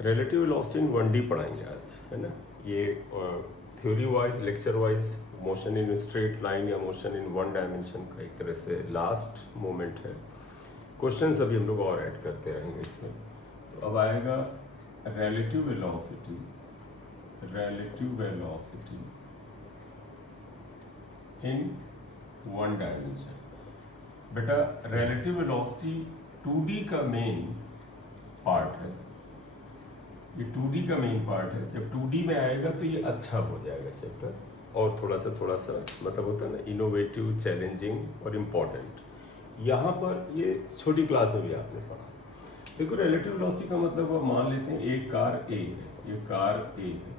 Relative velocity इन 1D पढ़ाएंगे आज, है ना। ये theory wise, lecture wise motion in straight line या मोशन इन वन डायमेंशन का एक तरह से लास्ट मोमेंट है। क्वेश्चंस अभी हम लोग और ऐड करते रहेंगे इसमें। तो अब आएगा relative velocity in one dimension. बेटा रिलेटिव वेलोसिटी 2D का मेन पार्ट है, ये 2D का मेन पार्ट है। जब 2D में आएगा तो ये अच्छा हो जाएगा चैप्टर, और थोड़ा सा मतलब होता है ना इनोवेटिव, चैलेंजिंग और इम्पॉर्टेंट। यहाँ पर ये छोटी क्लास में भी आपने पढ़ा। देखो रिलेटिव वेलोसिटी का मतलब अब मान लेते हैं एक कार A है, ये कार A है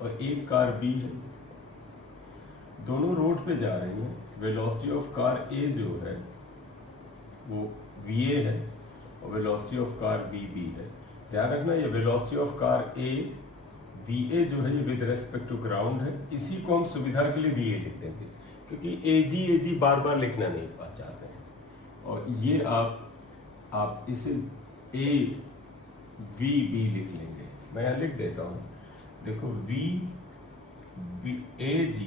और एक कार B है, दोनों रोड पे जा रही हैं। वेलोसिटी ऑफ कार A जो है वो VA है और वेलोसिटी ऑफ कार B है। ध्यान रखना ये velocity of car A VA जो है ये विद रेस्पेक्ट टू ग्राउंड है। इसी को हम सुविधा के लिए VA लिख देंगे क्योंकि AG बार बार लिखना नहीं चाहते हैं। और ये आप इसे AVB लिख लेंगे। मैं यहाँ लिख देता हूँ, देखो AG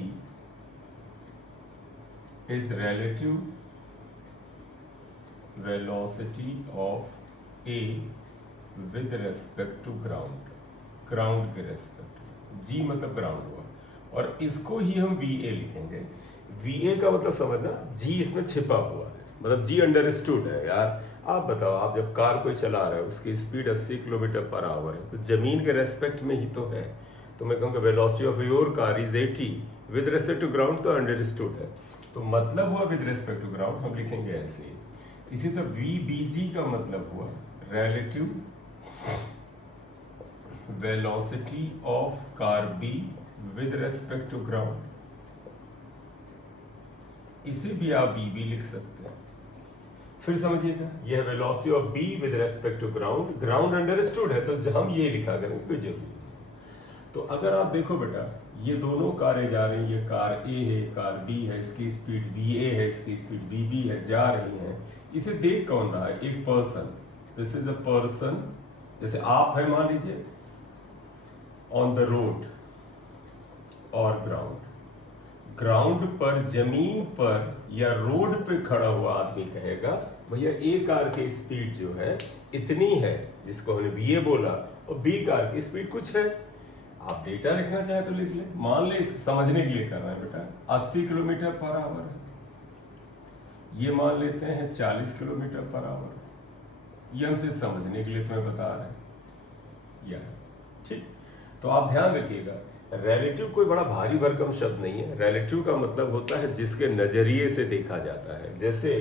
is relative velocity of A with respect to ground के रेस्पेक्ट। G मतलब ग्राउंड हुआ और इसको ही हम VA लिखेंगे। VA का मतलब समझना, G इसमें छिपा हुआ है, मतलब G अंडरस्टूड है। यार आप बताओ, आप जब कार कोई चला रहे हो उसकी स्पीड 80 किलोमीटर पर आवर है तो जमीन के रेस्पेक्ट में ही तो है। तो मैं कहूँगा velocity of your car is 80 with respect to ground, तो अंडरस्टूड है, तो मतलब हुआ विद रेस्पेक्ट टू ग्राउंड, हम लिखेंगे ऐसे ही। इसी तरह VBG का मतलब हुआ relative velocity of car B with respect to ground. इसे भी आप BB लिख सकते हैं। फिर समझिएगा, यह velocity of B with respect to ground understood है तो हम ये लिखा करेंगे, कोई जरूरी नहीं। तो अगर आप देखो बेटा, ये दोनों कारें जा रही हैं, ये कार A है, कार B है, इसकी स्पीड VA है, इसकी स्पीड VB है, जा रही हैं। इसे देख कौन रहा है? एक person. This is a person. जैसे आप है मान लीजिए ऑन द रोड और ग्राउंड पर, जमीन पर या रोड पे खड़ा हुआ आदमी कहेगा भैया A कार की स्पीड जो है इतनी है, जिसको हमने VA बोला, और B कार की स्पीड कुछ है। आप डेटा लिखना चाहे तो लिख ले। मान ले, इसको समझने के लिए कर रहे हैं बेटा, 80 किलोमीटर पर आवर है, ये मान लेते हैं 40 किलोमीटर पर आवर। ये हमसे समझने के लिए तुम्हें बता रहे हैं, या ठीक। तो आप ध्यान रखिएगा, रिलेटिव कोई बड़ा भारी भरकम शब्द नहीं है। रिलेटिव का मतलब होता है जिसके नजरिए से देखा जाता है। जैसे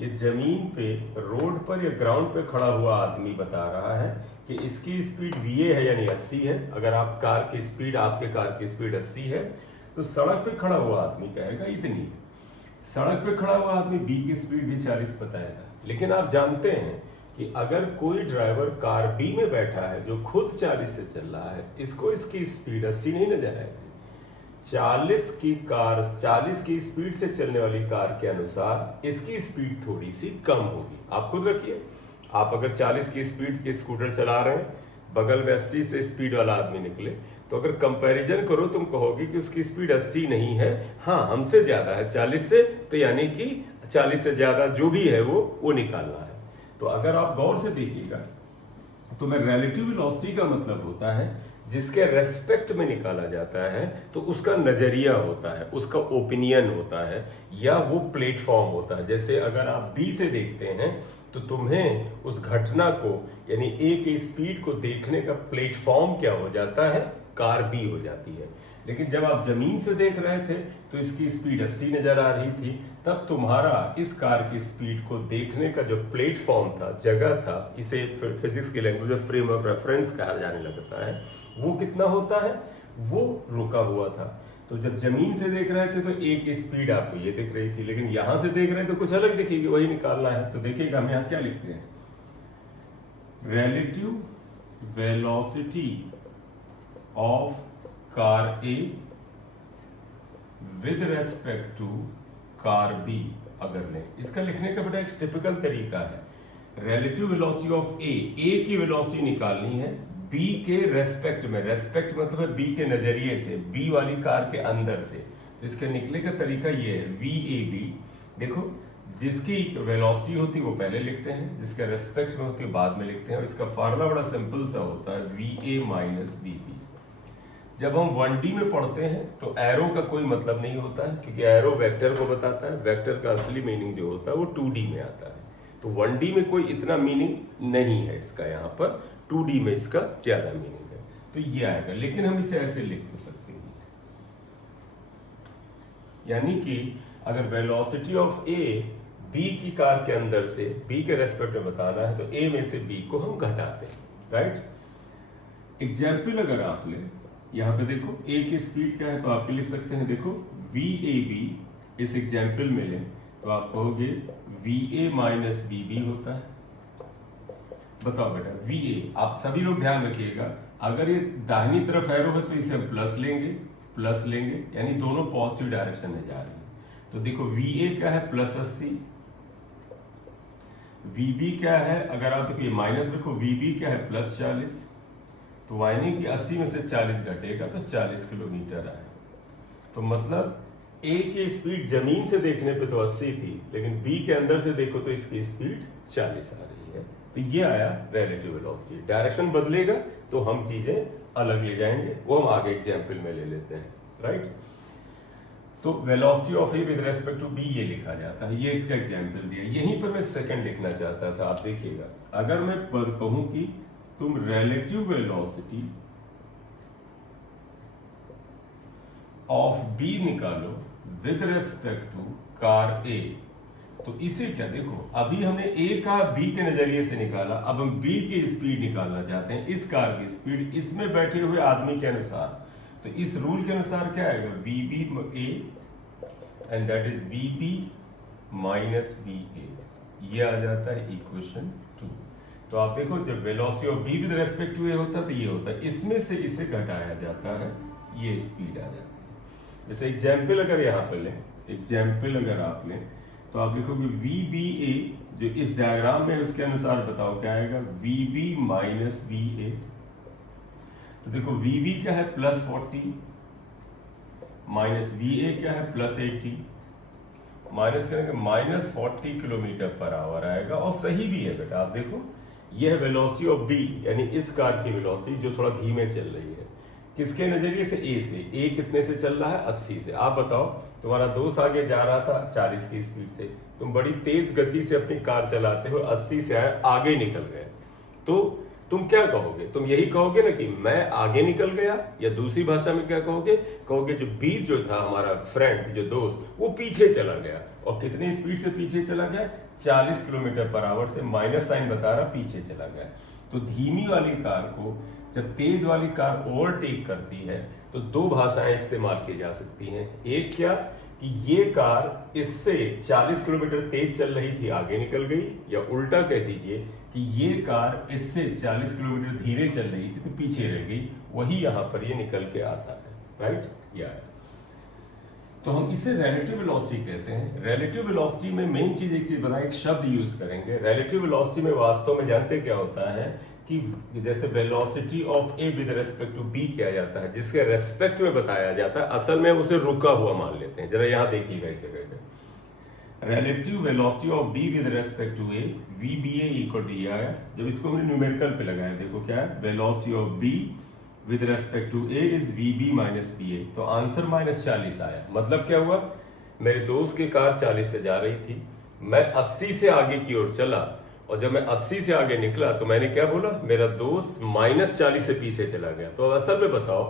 ये जमीन पे, रोड पर या ग्राउंड पे खड़ा हुआ आदमी बता रहा है कि इसकी स्पीड VA है यानी 80 है। अगर आप कार की स्पीड, आपके कार की स्पीड 80 है तो सड़क पे खड़ा हुआ आदमी कहेगा इतनी। सड़क पे खड़ा हुआ आदमी B की स्पीड भी 40 बताएगा। लेकिन आप जानते हैं कि अगर कोई ड्राइवर कार B में बैठा है जो खुद 40 से चल रहा है, इसको इसकी स्पीड 80 नहीं नजर आएगी। 40 की स्पीड से चलने वाली कार के अनुसार इसकी स्पीड थोड़ी सी कम होगी। आप खुद रखिए, आप अगर 40 की स्पीड के स्कूटर चला रहे हैं, बगल में 80 से स्पीड वाला आदमी निकले, तो अगर कंपैरिजन करो तुम कहोगे कि उसकी स्पीड 80 नहीं है, हाँ हमसे ज्यादा है 40 से, तो यानी कि 40 से ज्यादा जो भी है वो निकालना है। तो अगर आप गौर से देखिएगा तो मैं रिलेटिव वेलोसिटी का मतलब होता है जिसके रेस्पेक्ट में निकाला जाता है, तो उसका नजरिया होता है, उसका ओपिनियन होता है, या वो प्लेटफॉर्म होता है। जैसे अगर आप B से देखते हैं तो तुम्हें उस घटना को यानी A की स्पीड को देखने का प्लेटफॉर्म क्या हो जाता है? कार B हो जाती है। लेकिन जब आप जमीन से देख रहे थे तो इसकी स्पीड 80 नजर आ रही थी, तब तुम्हारा इस कार की स्पीड को देखने का जो प्लेटफॉर्म था, जगह था, इसे फिजिक्स की लैंग्वेज में फ्रेम ऑफ रेफरेंस कहा जाने लगता है, वो कितना होता है? वो रुका हुआ था। तो जब जमीन से देख रहे थे तो एक स्पीड आपको ये दिख रही थी, लेकिन यहां से देख रहे हैं तो कुछ अलग दिखेगी, वही निकालना है। तो देखिएगा हम यहाँ क्या लिखते हैं, relative velocity of car A with respect to car B अगर लें। इसका लिखने का बेटा एक टिपिकल तरीका है, रिलेटिव वेलोसिटी ऑफ ए की वेलोसिटी निकालनी है बी के रेस्पेक्ट में, रेस्पेक्ट मतलब है बी के नजरिए से, बी वाली कार के अंदर से। तो इसके निकले का तरीका ये है वी ए बी, देखो जिसकी वेलोसिटी होती है वो पहले लिखते हैं, जिसके रेस्पेक्ट में होती है बाद में लिखते हैं, और इसका फार्मूला बड़ा सिंपल सा होता है V A minus B B. जब हम 1D में पढ़ते हैं तो एरो का कोई मतलब नहीं होता है, क्योंकि एरो वेक्टर को बताता है, वेक्टर का असली मीनिंग जो होता है वो 2D में आता है। तो 1D में कोई इतना मीनिंग नहीं है इसका, यहाँ पर 2D में इसका ज्यादा मीनिंग है, तो ये आएगा। लेकिन हम इसे ऐसे लिख तो सकते हैं, यानी कि अगर वेलोसिटी ऑफ ए बी की कार के अंदर से बी के रेस्पेक्ट में बताना है तो ए में से बी को हम घटाते हैं, राइट। एग्जाम्पल अगर आप ले, यहाँ पे देखो ए की स्पीड क्या है तो आप लिख सकते हैं, देखो वी ए बी इस एग्जाम्पल में लें तो आप कहोगे V A minus B B होता है। बताओ बेटा वी ए, आप सभी लोग ध्यान रखिएगा, अगर ये दाहिनी तरफ एरो है तो इसे हम प्लस लेंगे, यानी दोनों पॉजिटिव डायरेक्शन में जा रहे हैं। तो देखो वी ए क्या है प्लस 80, वी बी क्या है, अगर आप देखो ये माइनस रखो, वी बी क्या है प्लस 40, तो यानी कि 80 में से 40 घटेगा तो 40 किलोमीटर आए। तो मतलब ए की स्पीड जमीन से देखने पे तो 80 थी, लेकिन बी के अंदर से देखो तो इसकी स्पीड 40 आ रही है। तो ये आया रिलेटिव वेलोसिटी। डायरेक्शन बदलेगा तो हम चीजें अलग ले जाएंगे, वो हम आगे एग्जाम्पल में ले लेते हैं, राइट। तो velocity of A with respect to B ये लिखा जाता है, ये इसका एग्जाम्पल दिया। यहीं पर मैं सेकंड लिखना चाहता था, आप देखिएगा, अगर मैं कहूं कि तुम रिलेटिव वेलोसिटी ऑफ बी निकालो विद रेस्पेक्ट टू कार ए, तो इसे क्या, देखो अभी हमने ए का बी के नजरिए से निकाला, अब हम बी की स्पीड निकालना चाहते हैं, इस कार की स्पीड इसमें बैठे हुए आदमी के अनुसार। तो इस रूल के अनुसार क्या आएगा, V B A and that is V B minus V A, ये आ जाता है इक्वेशन 2। तो आप देखो जब velocity of B with respect to A होता है तो ये होता है, इसमें से इसे घटाया जाता है, ये स्पीड आ जाती है। जैसे एग्जाम्पल अगर यहाँ पर लें, एग्जाम्पल अगर आप लें तो आप लिखोगे वी बी ए, जो इस डायग्राम में उसके अनुसार बताओ क्या आएगा, V B minus V A. तो देखो वी बी क्या है प्लस 40 माइनस वी ए क्या है प्लस 80, माइनस करेंगे माइनस 40 किलोमीटर पर आवर आएगा, और सही भी है बेटा। आप देखो यह है वेलोसिटी ऑफ बी, यानी इस कार की वेलोसिटी जो थोड़ा धीमे चल रही है, किसके नजरिए से, ए से। ए कितने से चल रहा है 80 से। आप बताओ तुम्हारा दोस्त आगे जा रहा था 40 की स्पीड से, तुम बड़ी तेज गति से अपनी कार चलाते हो, 80 से आगे निकल गए, तो तुम क्या कहोगे, तुम यही कहोगे ना कि मैं आगे निकल गया, या दूसरी भाषा में क्या कहोगे, कहोगे जो बी जो था हमारा फ्रेंड, जो दोस्त, वो पीछे चला गया। और कितनी स्पीड से पीछे चला गया, 40 किलोमीटर पर आवर से, माइनस साइन बता रहा पीछे चला गया। तो धीमी वाली कार को जब तेज वाली कार ओवरटेक करती है तो दो भाषाएं इस्तेमाल की जा सकती हैं। एक क्या कि ये कार इससे 40 किलोमीटर तेज चल रही थी, आगे निकल गई, या उल्टा कह दीजिए कि ये कार इससे 40 किलोमीटर धीरे चल रही थी तो पीछे रह गई, वही यहां पर ये निकल के आता है, राइट। या तो हम इसे रिलेटिव वेलोसिटी कहते हैं। रिलेटिव वेलोसिटी में मेन चीज, एक चीज बताएं, एक शब्द यूज करेंगे। रिलेटिव वेलोसिटी में वास्तव में जानते क्या होता है कि जैसे velocity of A with respect to B किया जाता है, जिसके रेस्पेक्ट में बताया जाता है, असल में उसे रुका हुआ मान लेते हैं। जरा यहां देखिएगा इस जगह पे, relative velocity of B with respect to A, V B A equal to ये आया। जब इसको हमने न्यूमेरिकल पे लगाया, देखो क्या है, velocity of B with respect to A is V B minus B A, तो आंसर माइनस 40 आया। मतलब क्या हुआ, मेरे दोस्त की कार 40 से जा रही थी, मैं 80 से आगे की ओर चला, और जब मैं 80 से आगे निकला तो मैंने क्या बोला, मेरा दोस्त माइनस 40 से पीछे चला गया। तो असल में बताओ,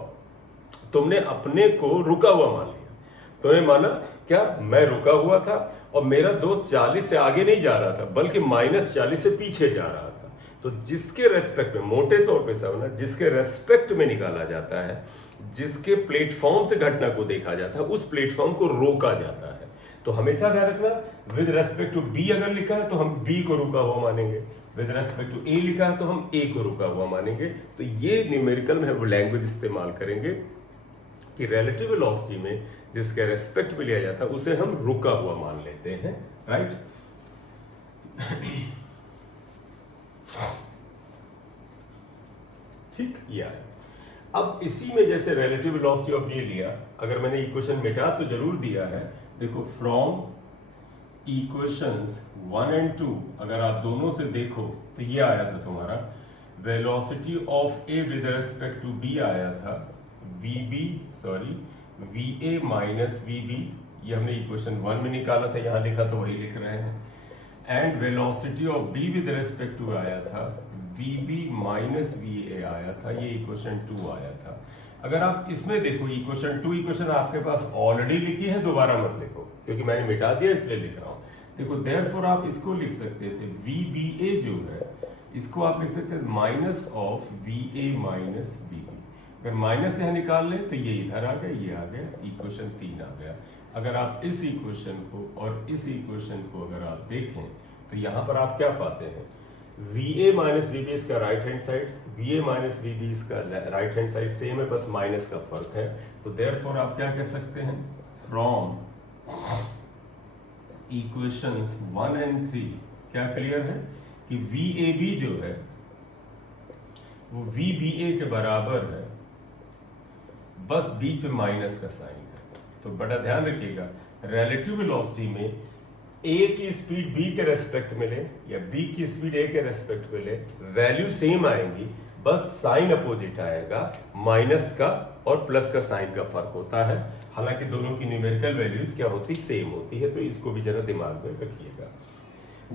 तुमने अपने को रुका हुआ मान लिया, तुमने माना क्या मैं रुका हुआ था और मेरा दोस्त 40 से आगे नहीं जा रहा था, बल्कि माइनस 40 से पीछे जा रहा था। तो जिसके रेस्पेक्ट में, मोटे तौर पे समझना, जिसके रेस्पेक्ट में निकाला जाता है, जिसके प्लेटफॉर्म से घटना को देखा जाता है, उस प्लेटफॉर्म को रोका जाता है। तो हमेशा ध्यान रखना, विद रेस्पेक्ट टू बी अगर लिखा है तो हम बी को रुका हुआ मानेंगे, विद रेस्पेक्ट टू ए लिखा है तो हम ए को रुका हुआ मानेंगे। तो ये न्यूमेरिकल में वो लैंग्वेज इस्तेमाल करेंगे कि रिलेटिव वेलोसिटी में जिसके रेस्पेक्ट में लिया जाता है उसे हम रुका हुआ मान लेते हैं, राइट। ठीक, ये आया। अब इसी में जैसे रिलेटिव वेलोसिटी ऑफ ये लिया, अगर मैंने इक्वेशन मिटा तो जरूर दिया है, देखो फ्रॉम इक्वेशंस 1 एंड 2 अगर आप दोनों से देखो तो ये आया था तुम्हारा velocity of A with respect to B आया था V A minus V B, ये हमने इक्वेशन 1 में निकाला था, यहाँ लिखा तो वही लिख रहे हैं। And velocity of B with respect to आया था V B minus V A आया था, ये इक्वेशन 2 आया था। अगर आप इसमें देखो इक्वेशन 2 इक्वेशन आपके पास ऑलरेडी लिखी है, दोबारा मत लिखो क्योंकि मैंने मिटा दिया इसलिए लिख रहा हूँ। देखो देयरफॉर आप इसको लिख सकते थे वी बी ए जो है इसको आप लिख सकते हैं minus of V A minus V B. अगर माइनस यहाँ निकाल लें तो ये इधर आ गया, ये आ गया, इक्वेशन 3 आ गया। अगर आप इस इक्वेशन को और इस इक्वेशन को अगर आप देखें तो यहाँ पर आप क्या पाते हैं, V A minus V B इसका right hand side, V A minus V B इसका राइट हैंड साइड सेम है, बस माइनस का फर्क है। तो देयरफॉर आप क्या कह सकते हैं, फ्रॉम इक्वेशंस 1 एंड 3 क्या क्लियर है कि वी ए बी जो है वो वी बी ए के बराबर है, बस बीच में माइनस का साइन है। तो बड़ा ध्यान रखिएगा, रिलेटिव वेलोसिटी में ए की स्पीड बी के रेस्पेक्ट में ले या बी की स्पीड ए के रेस्पेक्ट में ले, वैल्यू सेम आएंगी, बस साइन अपोजिट आएगा, माइनस का और प्लस का साइन का फर्क होता है। हालांकि दोनों की न्यूमेरिकल वैल्यूज क्या होती सेम होती है, तो इसको भी जरा दिमाग में रखिएगा।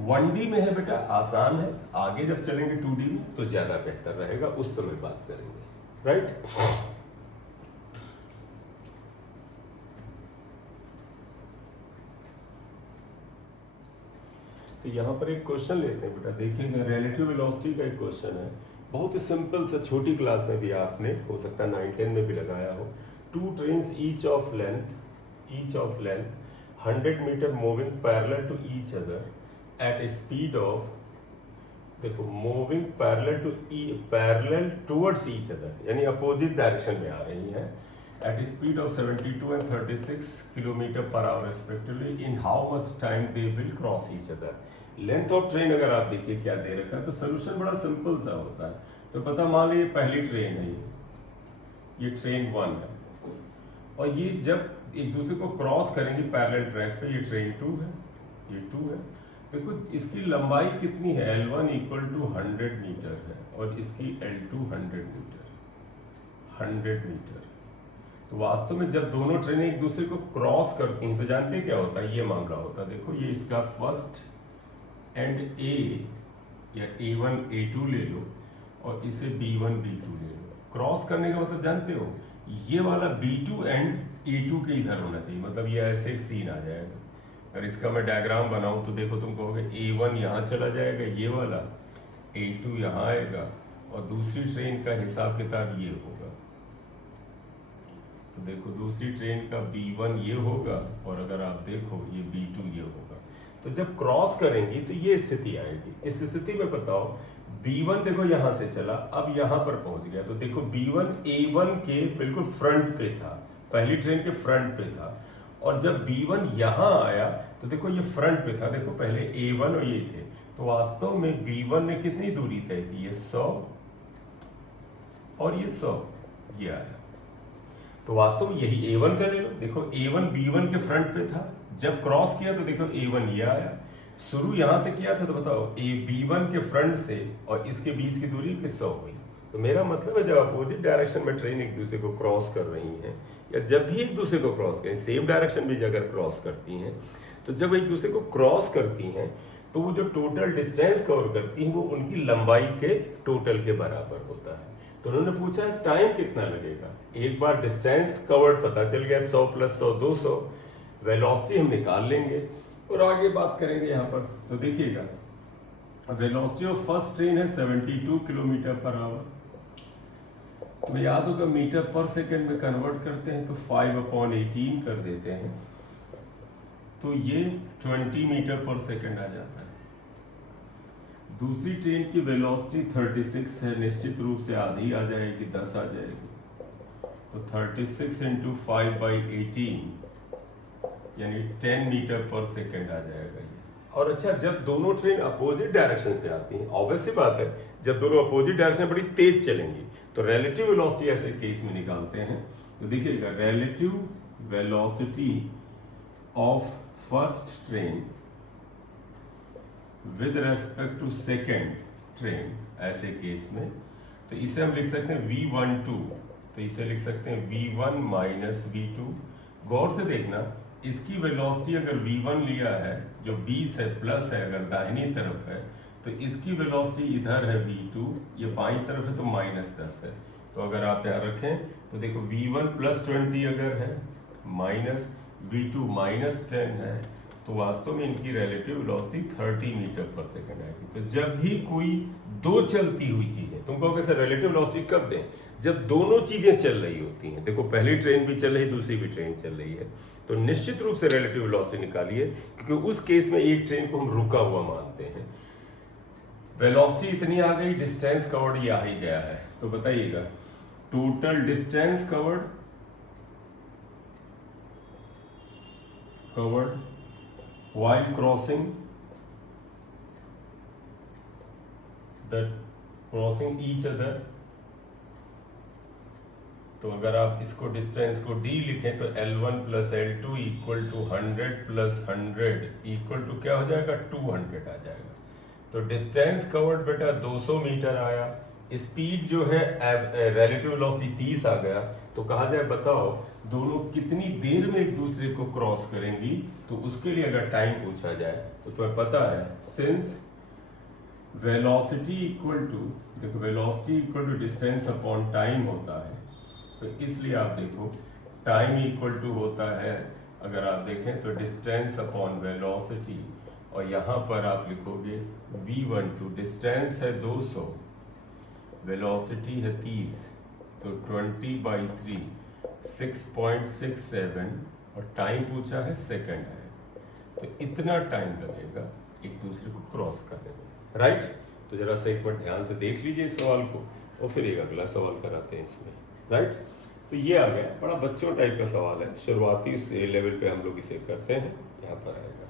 1D में है बेटा आसान है, आगे जब चलेंगे 2D में तो ज्यादा बेहतर रहेगा, उस समय बात करेंगे, राइट। तो यहाँ पर एक क्वेश्चन लेते हैं बेटा, देखिएगा रिलेटिव वेलोसिटी का एक क्वेश्चन है, बहुत ही सिंपल सा, छोटी क्लास में भी आपने हो सकता है 9-10 में भी लगाया हो। 2 trains each of length 100 metre moving parallel to each other at speed of, देखो moving parallel towards each other यानी अपोजिट डायरेक्शन में आ रही हैं, at a speed of 72 and 36 kilometre per hour respectively, in how much time they will cross each other. Length of train अगर आप देखिए क्या दे रखा है तो सोल्यूशन बड़ा सिंपल सा होता है। तो पता मान लीजिए पहली ट्रेन है, ये ट्रेन 1 है, और ये जब एक दूसरे को क्रॉस करेंगे पैरेलल ट्रैक पे, ये ट्रेन 2 है, ये 2 है। देखो इसकी लंबाई कितनी है, L1 इक्वल टू 100 मीटर है और इसकी L2 100 मीटर। तो वास्तव में जब दोनों ट्रेनें एक दूसरे को क्रॉस करती हैं तो जानते हैं क्या होता है, ये मामला होता है। देखो ये इसका फर्स्ट एंड ए या A1 A2 ले लो और इसे B1 B2 ले लो। क्रॉस करने का मतलब जानते हो, ये वाला B2 एंड A2 के इधर होना चाहिए, मतलब ये ऐसे एक सीन आ जाएगा। अगर इसका मैं डायग्राम बनाऊं तो देखो तुम कहोगे A1 यहाँ चला जाएगा, ये वाला A2 यहाँ आएगा और दूसरी ट्रेन का हिसाब किताब ये होगा। तो देखो दूसरी ट्रेन का B1 ये होगा और अगर आप देखो ये B2 ये होगा। तो जब क्रॉस करेंगी तो ये स्थिति आएगी। इस स्थिति में बताओ B1 देखो यहाँ से चला, अब यहाँ पर पहुंच गया, तो देखो B1 A1 के बिल्कुल फ्रंट पे था, पहली ट्रेन के फ्रंट पे था, और जब B1 यहाँ आया तो देखो ये फ्रंट पे था, देखो पहले A1 और ये थे, तो वास्तव में B1 ने कितनी दूरी तय की, ये 100 और ये 100 ये आया। तो वास्तव में यही A1 का ले लो, देखो A1 B1 के फ्रंट पे था, जब क्रॉस किया तो देखो A1 ये आया। शुरू यहां से किया था तो बताओ B1 के फ्रंट से और इसके बीच की दूरी 100 हुई। तो मेरा मतलब है जब अपोजिट डायरेक्शन में ट्रेन एक दूसरे को क्रॉस कर रही हैं या जब भी एक दूसरे को क्रॉस करें, सेम डायरेक्शन में अगर क्रॉस करती हैं, तो जब एक दूसरे को क्रॉस करती हैं तो वो जो टोटल डिस्टेंस कवर करती हैं वो उनकी लंबाई के टोटल के बराबर होता है। तो उन्होंने पूछा है टाइम कितना लगेगा। एक बार डिस्टेंस कवर्ड पता चल गया, 100 + 100 200, वेलोसिटी हम निकाल लेंगे और आगे बात करेंगे यहाँ पर। तो देखिएगा वेलोसिटी ऑफ फर्स्ट ट्रेन है 72 किलोमीटर पर आवर, तो याद होगा मीटर पर सेकंड में कन्वर्ट करते हैं तो 5/18 कर देते हैं, तो ये 20 मीटर पर सेकंड आ जाता है। दूसरी ट्रेन की वेलोसिटी 36 है, निश्चित रूप से आधी आ जाएगी, 10 आ जाएगी, तो 36 × 5/18 यानी 10 मीटर पर सेकंड आ जाएगा ये। और अच्छा, जब दोनों ट्रेन अपोजिट डायरेक्शन से आती हैं, ऑब्वियस सी बात है, जब दोनों अपोजिट डायरेक्शन बड़ी तेज चलेंगी तो रिलेटिव वेलोसिटी ऐसे केस में निकालते हैं। तो देखिएगा, relative velocity of first train with respect to second train, ऐसे केस में तो इसे हम लिख सकते हैं v12, तो इसे लिख सकते हैं v1 माइनस v2। गौर से देखना, इसकी वेलोसिटी अगर v1 लिया है जो 20 है प्लस है, अगर दाहिनी तरफ है तो इसकी वेलोसिटी इधर है v2, ये बाईं तरफ है तो -10 है। तो अगर आप यहाँ रखें तो देखो v1 प्लस 20 अगर है माइनस v2 -10 है, तो वास्तव में इनकी रिलेटिव वेलोसिटी 30 मीटर पर सेकंड आएगी। तो जब भी कोई दो चलती हुई चीजें, तुम कहोगे सर रिलेटिव वेलोसिटी कब दें? जब दोनों चीजें चल रही होती हैं। देखो, पहली ट्रेन भी चल रही, दूसरी भी ट्रेन चल रही है, तो निश्चित रूप से रिलेटिव वेलोसिटी निकालिए, क्योंकि उस केस में एक ट्रेन को हम रुका हुआ मानते हैं। वेलोसिटी इतनी आ गई, डिस्टेंस कवर्ड ये आ ही गया है, तो बताइएगा total distance covered while crossing each other। तो अगर आप इसको डिस्टेंस को d लिखें तो L1 plus L2 equal to 100 plus 100 equal to क्या हो जाएगा? 200 आ जाएगा। तो डिस्टेंस कवर्ड बेटा 200 मीटर आया, स्पीड जो है रिलेटिव वेलोसिटी 30 आ गया। तो कहा जाए बताओ दोनों कितनी देर में एक दूसरे को क्रॉस करेंगी, तो उसके लिए अगर टाइम पूछा जाए तो तुम्हें पता है, सिंस वेलोसिटी इक्वल टू, देखो velocity equal to distance upon time होता है, तो इसलिए आप देखो टाइम इक्वल टू होता है, अगर आप देखें तो डिस्टेंस अपॉन वेलोसिटी, और यहाँ पर आप लिखोगे v12, डिस्टेंस है 200, वेलोसिटी है 30, तो 20/3 6.67, और टाइम पूछा है सेकंड है, तो इतना टाइम लगेगा एक दूसरे को क्रॉस करने में, राइट। तो जरा सा एक बार ध्यान से देख लीजिए इस सवाल को, और फिर एक अगला सवाल कराते हैं इसमें, राइट। तो ये आ गया, बड़ा बच्चों टाइप का सवाल है, शुरुआती लेवल पे हम लोग इसे करते हैं। यहाँ पर आएगा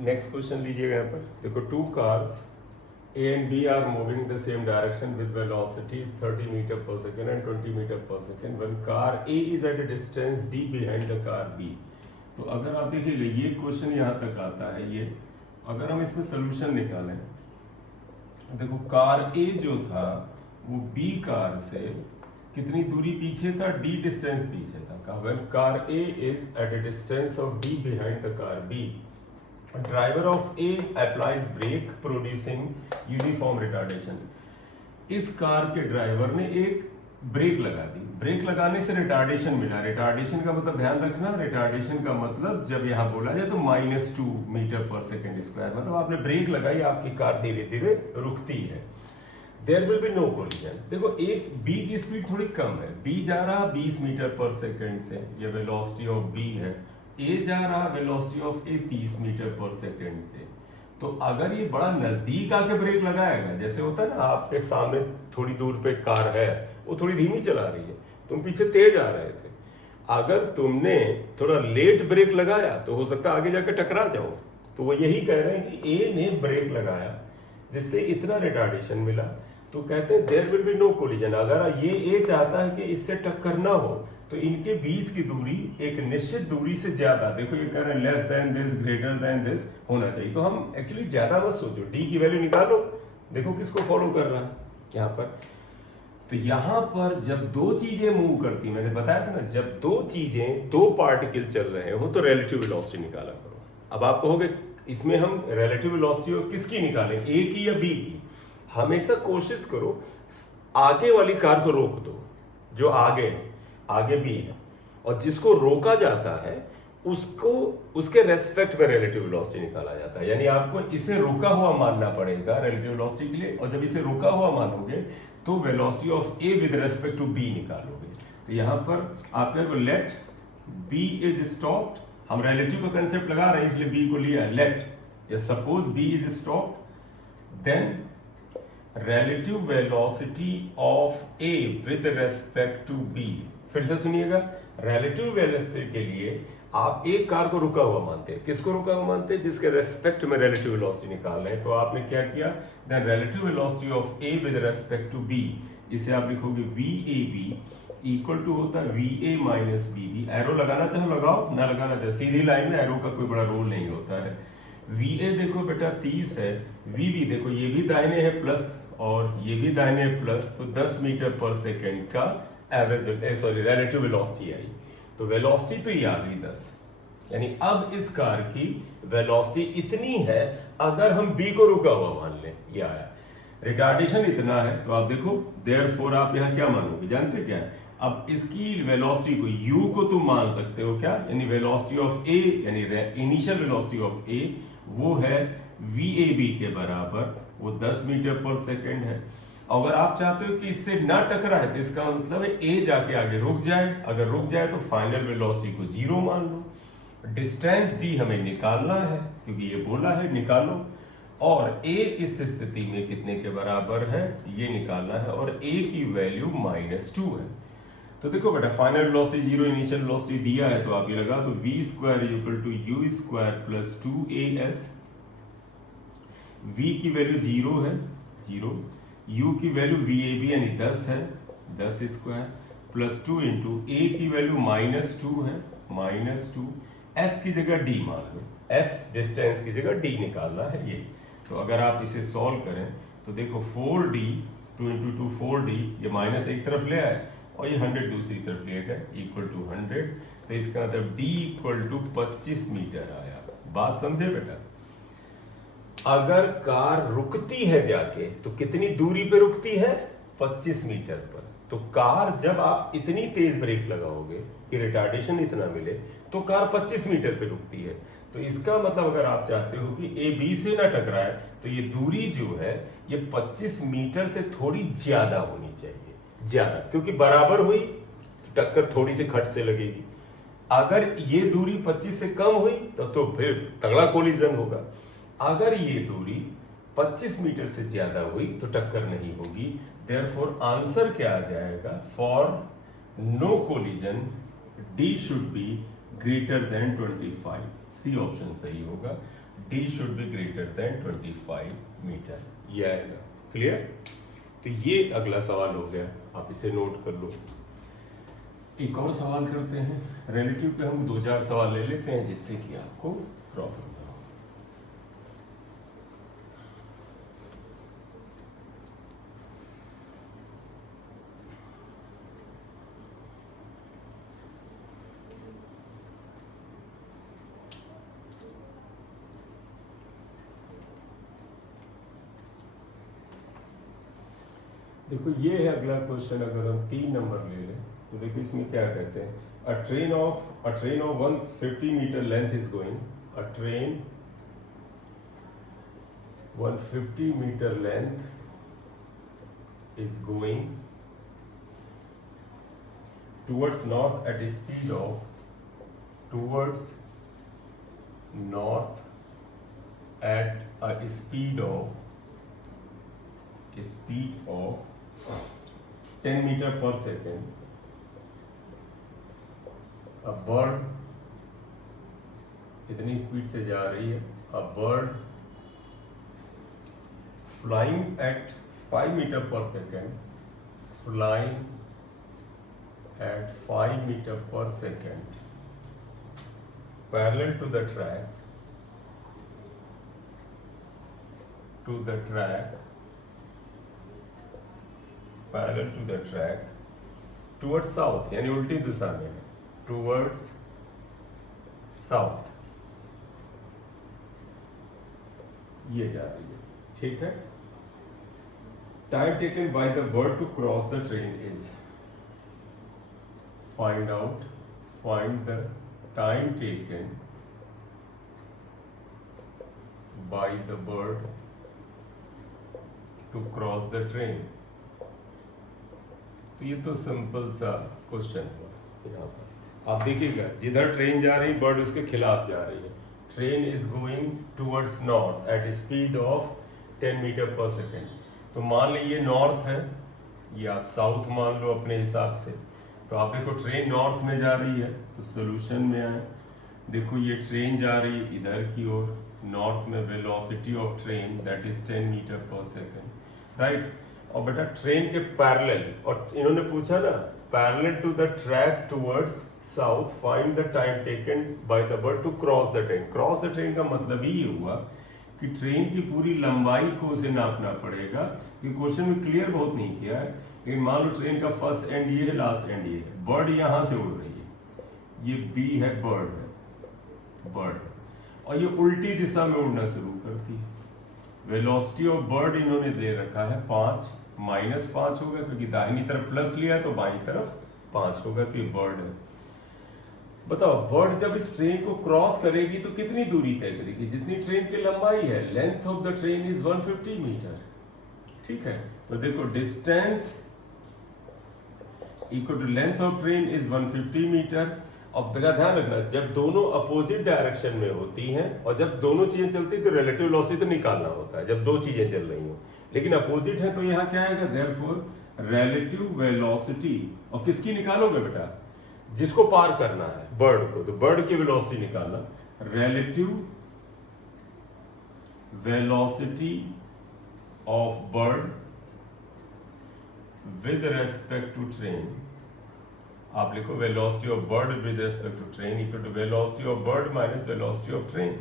नेक्स्ट क्वेश्चन लीजिएगा। यहाँ पर देखो, two cars A and B are moving the same direction with velocities 30 meter per second and 20 meter per second when car A is at a distance D behind the car B। तो अगर आप देखिएगा ये question यहाँ तक आता है, ये अगर हम इसमें सोल्यूशन निकालें, देखो कार A जो था वो B कार से कितनी दूरी पीछे था? D डिस्टेंस पीछे था। when car A is at a distance of D behind the car B, driver of A applies brake producing uniform retardation. इस कार के ड्राइवर ने एक ब्रेक लगा दी, ब्रेक लगाने से रिटार्डेशन मिला। रिटार्डेशन का मतलब ध्यान रखना, रिटार्डेशन का मतलब जब यहाँ बोला जाए तो -2 मीटर पर सेकेंड स्क्वायर, मतलब आपने ब्रेक लगाई, आपकी कार धीरे धीरे रुकती है। There will be no collision. देखो एक बी की स्पीड थोड़ी कम है, बी जा रहा 20 मीटर पर सेकेंड से, ये वेलोसिटी ऑफ बी है, ए जा रहा velocity of A 30 metre per second से। तो अगर ये बड़ा नजदीक आके ब्रेक लगाएगा, जैसे होता है ना आपके सामने थोड़ी दूर पे कार है, वो थोड़ी धीमी चला रही है, तुम पीछे तेज आ रहे थे, अगर तुमने थोड़ा लेट ब्रेक लगाया तो हो सकता है आगे जाके टकरा जाओ। तो वो यही कह रहे हैं कि ए ने ब्रेक लगाया जिससे इतना रिटार्डेशन मिला, तो कहते हैं there will be no collision. अगर ये ए चाहता है कि इससे टक्कर ना हो तो इनके बीच की दूरी एक निश्चित दूरी से ज्यादा, देखो ये कह रहे हैं less than this greater than this होना चाहिए। तो हम एक्चुअली ज्यादा मत सोचो, डी की वैल्यू निकालो, देखो किसको फॉलो कर रहा है यहाँ पर। तो यहाँ पर जब दो चीजें मूव करती, मैंने बताया था ना, जब दो चीजें, दो पार्टिकल चल रहे हो तो रिलेटिव वेलोसिटी निकाला करो। अब आप कहोगे इसमें हम रिलेटिव वेलोसिटी किसकी निकालें, ए की या बी की? हमेशा कोशिश करो आगे वाली कार को रोक दो, जो आगे भी है, और जिसको रोका जाता है उसको उसके रेस्पेक्ट में रिलेटिव वेलोसिटी निकाला जाता है। यानी आपको इसे रुका हुआ मानना पड़ेगा रिलेटिव वेलोसिटी के लिए, और जब इसे रुका हुआ मानोगे तो velocity of A with respect to B निकालोगे। तो यहां पर आप कहोगे लेट बी इज स्टॉप्ड, हम रिलेटिव का कंसेप्ट लगा रहे हैं इसलिए बी को लिया, लेट या suppose B is stopped, then relative velocity of A with respect to B। फिर से सुनिएगा, relative velocity के लिए आप एक कार को रुका हुआ मानते हैं। किसको रुका हुआ मानते हैं? जिसके रेस्पेक्ट में relative velocity निकाल रहे हैं। तो आपने क्या किया, then relative velocity of A with respect to B, इसे आप लिखोगे VAB इक्वल टू होता है VA माइनस BB। एरो लगाना चाहो लगाओ, ना लगाना चाहो, सीधी लाइन में एरो का कोई बड़ा रोल नहीं होता है। VA देखो बेटा 30 है, VB देखो ये भी दाहिने है प्लस और ये भी दाहिने है प्लस, तो 10 मीटर पर सेकेंड का एवरेज रिलेटिव वेलोसिटी आई। तो वेलोसिटी तो ये आ गई 10, यानी अब इस कार की वेलोसिटी इतनी है अगर हम B को रुका हुआ मान लें, ये आया। रिटार्डेशन इतना है, तो आप देखो देयरफॉर आप यहाँ क्या मानोगे, जानते क्या है? अब इसकी वेलोसिटी को U को तुम मान सकते हो क्या, यानी वेलोसिटी ऑफ A, यानी इनिशियल वेलोसिटी ऑफ A वो है VAB के बराबर, वो 10 मीटर पर सेकेंड है। अगर आप चाहते हो कि इससे ना टकराए तो इसका मतलब है A जाके आगे रुक जाए, अगर रुक जाए तो फाइनल वेलोसिटी को 0 मान लो। डिस्टेंस D हमें निकालना है क्योंकि ये बोला है निकालो, और A इस स्थिति में कितने के बराबर है ये निकालना है, और A की वैल्यू -2 है। तो देखो बेटा फाइनल वेलोसिटी 0, इनिशियल वेलोसिटी दिया है, तो आप ये लगा तो v square equal to u square plus 2as। v की वैल्यू 0 है, 0, u की वैल्यू VAB यानी 10 है, 10 स्क्वायर प्लस 2 इंटू a की वैल्यू -2 है, -2, s की जगह d मान लो, s डिस्टेंस की जगह d निकालना है ये। तो अगर आप इसे सॉल्व करें तो देखो 4d, 2 इंटू 2 4d, ये माइनस एक तरफ ले आए और ये 100 दूसरी तरफ ले गए, इक्वल टू 100। तो इसका मतलब d इक्वल टू 25 मीटर आया। बात समझे बेटा? अगर कार रुकती है जाके तो कितनी दूरी पे रुकती है? 25 मीटर पर। तो कार जब आप इतनी तेज ब्रेक लगाओगे कि रिटार्डेशन इतना मिले तो कार 25 मीटर पे रुकती है। तो इसका मतलब अगर आप चाहते हो कि A B से ना टकराए तो ये दूरी जो है ये 25 मीटर से थोड़ी ज्यादा होनी चाहिए, ज्यादा, क्योंकि बराबर हुई तो टक्कर थोड़ी सी खट से लगेगी। अगर ये दूरी 25 से कम हुई तो फिर तगड़ा कोलिजन होगा। अगर ये दूरी 25 मीटर से ज्यादा हुई तो टक्कर नहीं होगी। देयरफॉर आंसर क्या आ जाएगा? For no collision D should be greater than 25। C option सही होगा, D should be greater than 25 metre, ये आएगा। क्लियर? तो ये अगला सवाल हो गया, आप इसे नोट कर लो। एक और सवाल करते हैं, रिलेटिव पे हम 2-4 सवाल ले लेते हैं जिससे कि आपको प्रॉब्लम ना हो। देखो ये है अगला क्वेश्चन, अगर हम 3 नंबर ले लें तो देखो इसमें क्या कहते हैं, a train of 150 meter length is going, a train 150 meter length is going towards north at a speed of towards north at a speed of 10 meter per second. A bird इतनी speed से जा रही है, a bird flying at 5 meter per second, flying at 5 meter per second parallel to the track parallel to the track towards south, यानी उल्टी दिशा में, towards south ये जा रही है, ठीक है। Time taken by the bird to cross the train is, find the time taken by the bird to cross the train। तो ये तो सिंपल सा क्वेश्चन हुआ। यहाँ पर आप देखिएगा जिधर ट्रेन जा रही बर्ड उसके खिलाफ जा रही है, train is going towards north at speed of 10 metre per second. तो मान लीजिए नॉर्थ है, ये आप साउथ मान लो अपने हिसाब से। तो आप देखो ट्रेन नॉर्थ में जा रही है, तो सोल्यूशन में आए, देखो ये ट्रेन जा रही है इधर की ओर, नॉर्थ में velocity of train that is 10 metre per second, right. और बेटा ट्रेन के पैरेलल, और इन्होंने पूछा ना parallel to the track towards south find the time taken by the bird to cross the train. Cross the train का मतलब ही ये हुआ कि ट्रेन की पूरी लंबाई को उसे नापना पड़ेगा, क्योंकि क्वेश्चन में क्लियर बहुत नहीं किया है। लेकिन मान लो ट्रेन का फर्स्ट एंड ये है, लास्ट एंड ये है, बर्ड यहाँ से उड़ रही है, ये बी है, बर्ड है, बर्ड, और ये उल्टी दिशा में उड़ना शुरू करती है। वेलोसिटी ऑफ बर्ड इन्होंने दे रखा है 5, -5 होगा क्योंकि दाहिनी तरफ प्लस लिया है तो बाई तरफ 5 होगा, तो ये बर्ड है। बताओ बर्ड जब इस ट्रेन को क्रॉस करेगी तो कितनी दूरी तय करेगी? जितनी ट्रेन की लंबाई है, length of the train is 150 metre, ठीक है। तो देखो distance equal to length of train is 150 metre. और मेरा ध्यान रखना, जब दोनों अपोजिट डायरेक्शन में होती हैं और जब दोनों चीजें चलती तो रिलेटिव वेलोसिटी तो निकालना होता है जब दो चीजें चल रही हो, लेकिन अपोजिट है तो यहाँ क्या आएगा, देयरफॉर रिलेटिव वेलोसिटी। और किसकी निकालोगे बेटा? जिसको पार करना है, बर्ड को, तो बर्ड की वेलोसिटी निकालना, relative velocity of bird with respect to train. आप लिखो velocity of bird with respect to train equal to velocity of bird minus velocity of train.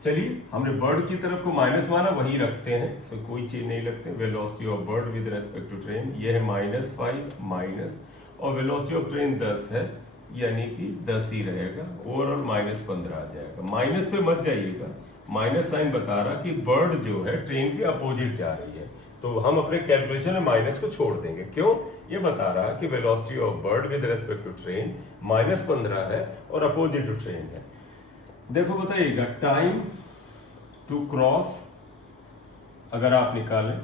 चलिए हमने बर्ड की तरफ को माइनस माना, वही रखते हैं, तो कोई चीज नहीं लगते। Velocity of bird with respect to train, ये है -5 माइनस, और वेलोसिटी ऑफ ट्रेन 10 है, यानी कि 10 ही रहेगा, ओवरऑल -15 आ जाएगा। माइनस पे मत जाइएगा, माइनस साइन बता रहा कि बर्ड जो है ट्रेन के अपोजिट जा रही है, तो हम अपने कैलकुलेशन में माइनस को छोड़ देंगे। क्यों? ये बता रहा कि velocity of bird with respect to train -15 है और अपोजिट टू ट्रेन है। देखो बताइएगा टाइम टू क्रॉस अगर आप निकालें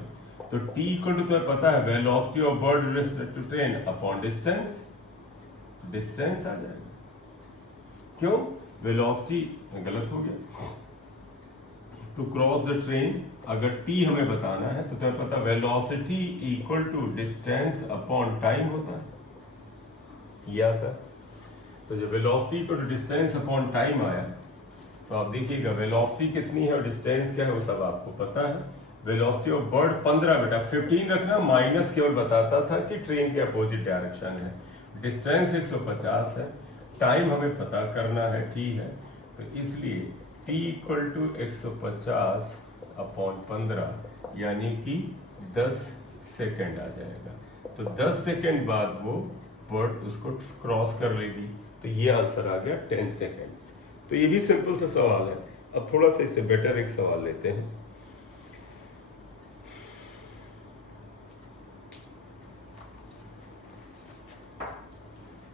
तो t इक्वल टू, तुम्हें पता है velocity of bird with respect to train upon distance, distance आ जाएगा। क्यों? वेलोसिटी गलत हो गया, टू क्रॉस द ट्रेन अगर t हमें बताना है तो तुम्हें पता velocity equal to distance upon time होता है, यह आता। तो जब velocity equal to distance upon time आया तो आप देखिएगा वेलोसिटी कितनी है और डिस्टेंस क्या है वो सब आपको पता है। वेलोसिटी ऑफ बर्ड 15 बेटा, 15 रखना, माइनस केवल बताता था कि ट्रेन के अपोजिट डायरेक्शन है। डिस्टेंस 150 है, टाइम हमें पता करना है t है, तो इसलिए t इक्वल टू 150 अपॉन 15 यानी कि 10 सेकेंड आ जाएगा। तो 10 सेकेंड बाद वो बर्ड उसको क्रॉस कर लेगी, तो ये आंसर आ गया 10 सेकेंड्स। तो ये भी सिंपल सा सवाल है। अब थोड़ा सा इससे बेटर एक सवाल लेते हैं।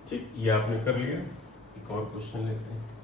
ठीक, ये आपने कर लिया, एक और क्वेश्चन लेते हैं।